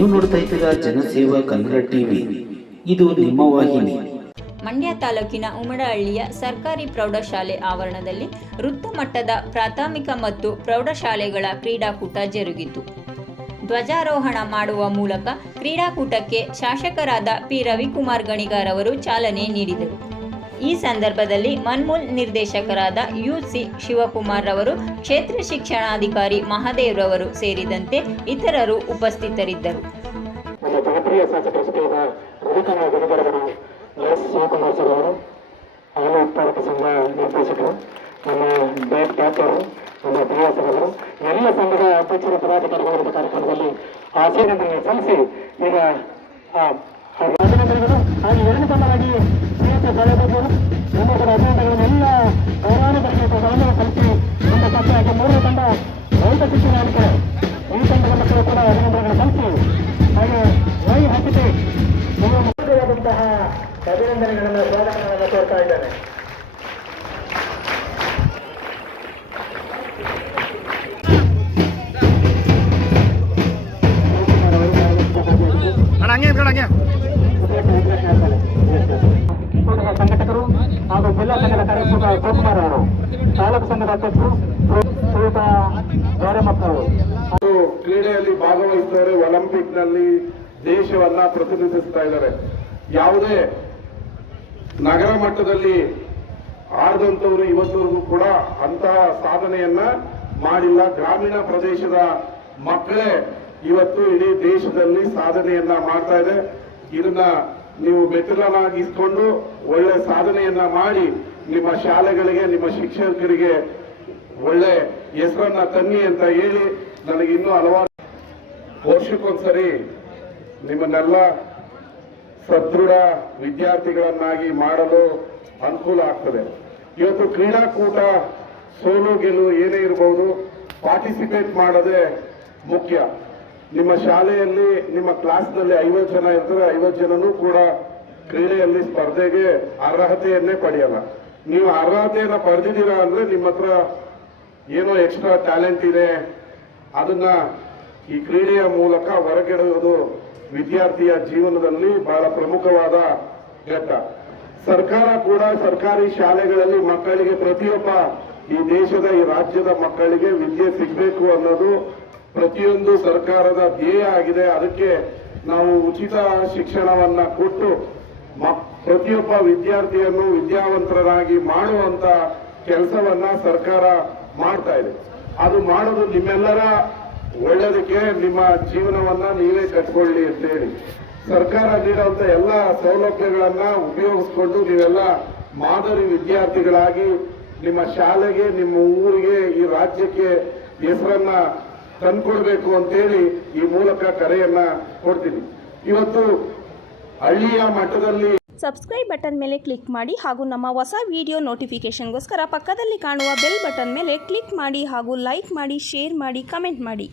ನೀವು ನೋಡ್ತಾ ಇದ್ದೀರಾ ಜನಸೇವಾ ಕನ್ನಡ ಟಿವಿ, ಇದು ನಿಮ್ಮ ವಾಹಿನಿ. ಮಂಡ್ಯ ತಾಲೂಕಿನ ಉಮಡಹಳ್ಳಿಯ ಸರ್ಕಾರಿ ಪ್ರೌಢಶಾಲೆ ಆವರಣದಲ್ಲಿ ವೃತ್ತ ಮಟ್ಟದ ಪ್ರಾಥಮಿಕ ಮತ್ತು ಪ್ರೌಢಶಾಲೆಗಳ ಕ್ರೀಡಾಕೂಟ ಜರುಗಿತು. ಧ್ವಜಾರೋಹಣ ಮಾಡುವ ಮೂಲಕ ಕ್ರೀಡಾಕೂಟಕ್ಕೆ ಶಾಸಕರಾದ ಪಿ ರವಿಕುಮಾರ್ ಗಣಿಗಾರ್ ಅವರು ಚಾಲನೆ ನೀಡಿದರು. ಈ ಸಂದರ್ಭದಲ್ಲಿ ಮನ್ಮೂಲ್ ನಿರ್ದೇಶಕರಾದ ಯುಸಿ ಶಿವಕುಮಾರ್ ರವರು, ಕ್ಷೇತ್ರ ಶಿಕ್ಷಣಾಧಿಕಾರಿ ಮಹಾದೇವ್ ರವರು ಸೇರಿದಂತೆ ಇತರರು ಉಪಸ್ಥಿತರಿದ್ದರು. ನಮ್ಮ ಜನಪ್ರಿಯ ಶಾಸಕರಾದ ರವಿಕುಮಾರ್ ಗಣಿಗಾರ್ ಅವರು, ಎಸ್ ಶಿವಕುಮಾರ್ ಸರ್ ಅವರು, ಹಾಲು ಉತ್ಪಾದಕ ಸಂಘ ನಿರ್ದೇಶಕರು, ನಮ್ಮ ಡಾಕ್ಟರ್, ನಮ್ಮ ಪ್ರಿಯಾಸರವರು, ಎಲ್ಲ ಸಂಘದ ಅಧ್ಯಕ್ಷರ ಪದಾಧಿಕಾರಿಗಳ ಕಾರ್ಯಕ್ರಮದಲ್ಲಿ ಆಶೀರ್ವಾದನೆ ಸಲ್ಲಿಸಿ ಈಗ ಅಭಿನಂದನೆಗಳು ಹಾಗೆ ಎರಡು ತಂಡವಾಗಿ ಸೌಲಭ್ಯಗಳು ನಮ್ಮ ಕಡೆ ಅಭಿನಂದನೆಗಳನ್ನೆಲ್ಲ ಗೌರವಾನ್ವಿತರಿಗೆ ಗಮನ ಸಲ್ಲಿಸಿ ನಮ್ಮ ಪಕ್ಷಕ್ಕೆ ಮೂರನೇ ತಂಡ ರೈತ ಶಿಕ್ಷಣಾಧಿಕಾರಿ ಈ ತಂಡದ ಮಕ್ಕಳು ಕೂಡ ಅಭಿನಂದನೆಗಳನ್ನು ಸಲ್ಲಿಸಿ ಹಾಗೆ ವೈ ಹಸಿತೆ ಮುಖ್ಯವಾದಂತಹ ಅಭಿನಂದನೆಗಳನ್ನು ಸ್ವಾಗತವನ್ನು ಕೋರ್ತಾ ಇದ್ದೇನೆ. ಸಂಘಟಕರು ಹಾಗೂ ಜಿಲ್ಲಾ ಸಂಘದ ಕಾರ್ಯದರ್ಶಿ ಶಿವಕುಮಾರ್ ಅವರು, ಚಾಲಕ ಸಂಘದ ಅಧ್ಯಕ್ಷರು ಶ್ರೀಯುತ ಗೌರಮಪ್ಪ ಅವರು ಕ್ರೀಡೆಯಲ್ಲಿ ಭಾಗವಹಿಸಿದವರು ಒಲಿಂಪಿಕ್ ನಲ್ಲಿ ದೇಶವನ್ನ ಪ್ರತಿನಿಧಿಸ್ತಾ ಇದ್ದಾರೆ. ಯಾವುದೇ ನಗರ ಮಟ್ಟದಲ್ಲಿ ಆಡದಂತವರು ಇವತ್ತವರೆಗೂ ಕೂಡ ಅಂತಹ ಸಾಧನೆಯನ್ನ ಮಾಡಿಲ್ಲ. ಗ್ರಾಮೀಣ ಪ್ರದೇಶದ ಮಕ್ಕಳೇ ಇವತ್ತು ಇಡೀ ದೇಶದಲ್ಲಿ ಸಾಧನೆಯನ್ನ ಮಾಡ್ತಾ ಇದೆ. ಇದನ್ನ ನೀವು ಮೆಟ್ಟಿಲನ್ನಾಗಿಸ್ಕೊಂಡು ಒಳ್ಳೆ ಸಾಧನೆಯನ್ನ ಮಾಡಿ ನಿಮ್ಮ ಶಾಲೆಗಳಿಗೆ, ನಿಮ್ಮ ಶಿಕ್ಷಕರಿಗೆ ಒಳ್ಳೆ ಹೆಸರನ್ನ ತನ್ನಿ ಅಂತ ಹೇಳಿ, ನನಗೆ ಇನ್ನೂ ಹಲವಾರು ವರ್ಷಕ್ಕೊಂದ್ಸರಿ ನಿಮ್ಮನ್ನೆಲ್ಲ ಸದೃಢ ವಿದ್ಯಾರ್ಥಿಗಳನ್ನಾಗಿ ಮಾಡಲು ಅನುಕೂಲ ಆಗ್ತದೆ. ಇವತ್ತು ಕ್ರೀಡಾಕೂಟ ಸೋಲು ಗೆಲುವು ಏನೇ ಇರಬಹುದು, ಪಾರ್ಟಿಸಿಪೇಟ್ ಮಾಡೋದೇ ಮುಖ್ಯ. ನಿಮ್ಮ ಶಾಲೆಯಲ್ಲಿ, ನಿಮ್ಮ ಕ್ಲಾಸ್ನಲ್ಲಿ 50 ಜನ ಇರ್ತಾರೆ, 50 ಜನನೂ ಕೂಡ ಕ್ರೀಡೆಯಲ್ಲಿ ಸ್ಪರ್ಧೆಗೆ ಅರ್ಹತೆಯನ್ನೇ ಪಡೆಯಲ್ಲ. ನೀವು ಅರ್ಹತೆಯನ್ನ ಪಡೆದಿದ್ದೀರಾ ಅಂದ್ರೆ ನಿಮ್ಮ ಹತ್ರ ಏನೋ ಎಕ್ಸ್ಟ್ರಾ ಟ್ಯಾಲೆಂಟ್ ಇದೆ, ಅದನ್ನ ಈ ಕ್ರೀಡೆಯ ಮೂಲಕ ಹೊರಗೆಡುವುದು ವಿದ್ಯಾರ್ಥಿಯ ಜೀವನದಲ್ಲಿ ಬಹಳ ಪ್ರಮುಖವಾದ ಘಟ್ಟ. ಸರ್ಕಾರ ಕೂಡ ಸರ್ಕಾರಿ ಶಾಲೆಗಳಲ್ಲಿ ಮಕ್ಕಳಿಗೆ, ಪ್ರತಿಯೊಬ್ಬ ಈ ದೇಶದ, ಈ ರಾಜ್ಯದ ಮಕ್ಕಳಿಗೆ ವಿದ್ಯೆ ಸಿಗಬೇಕು ಅನ್ನೋದು ಪ್ರತಿಯೊಂದು ಸರ್ಕಾರದ ಧ್ಯೇಯ ಆಗಿದೆ. ಅದಕ್ಕೆ ನಾವು ಉಚಿತ ಶಿಕ್ಷಣವನ್ನ ಕೊಟ್ಟು ಪ್ರತಿಯೊಬ್ಬ ವಿದ್ಯಾರ್ಥಿಯನ್ನು ವಿದ್ಯಾವಂತರನ್ನಾಗಿ ಮಾಡುವಂತ ಕೆಲಸವನ್ನ ಸರ್ಕಾರ ಮಾಡ್ತಾ ಇದೆ. ಅದು ಮಾಡೋದು ನಿಮ್ಮೆಲ್ಲರ ಒಳ್ಳೆಯದಕ್ಕೆ, ನಿಮ್ಮ ಜೀವನವನ್ನ ನೀವೇ ಕಟ್ಕೊಳ್ಳಿ ಅಂತ ಹೇಳಿ ಸರ್ಕಾರ ನೀಡುವಂತ ಎಲ್ಲ ಸೌಲಭ್ಯಗಳನ್ನ ಉಪಯೋಗಿಸ್ಕೊಂಡು ನೀವೆಲ್ಲ ಮಾದರಿ ವಿದ್ಯಾರ್ಥಿಗಳಾಗಿ ನಿಮ್ಮ ಶಾಲೆಗೆ, ನಿಮ್ಮ ಊರಿಗೆ, ಈ ರಾಜ್ಯಕ್ಕೆ ಹೆಸರನ್ನ ತಂದ್ಕೊಡ್ಬೇಕು ಅಂತೇಳಿ ಈ ಮೂಲಕ ಕರೆಯನ್ನ ಕೊಡ್ತೀನಿ. ಇವತ್ತು ಹಳ್ಳಿಯ ಮಟ್ಟದಲ್ಲಿ ಸಬ್ಸ್ಕ್ರೈಬ್ ಬಟನ್ ಮೇಲೆ ಕ್ಲಿಕ್ ಮಾಡಿ ಹಾಗೂ ನಮ್ಮ ಹೊಸ ವಿಡಿಯೋ ನೋಟಿಫಿಕೇಷನ್ಗೋಸ್ಕರ ಪಕ್ಕದಲ್ಲಿ ಕಾಣುವ ಬೆಲ್ ಬಟನ್ ಮೇಲೆ ಕ್ಲಿಕ್ ಮಾಡಿ ಹಾಗೂ ಲೈಕ್ ಮಾಡಿ, ಶೇರ್ ಮಾಡಿ, ಕಮೆಂಟ್ ಮಾಡಿ.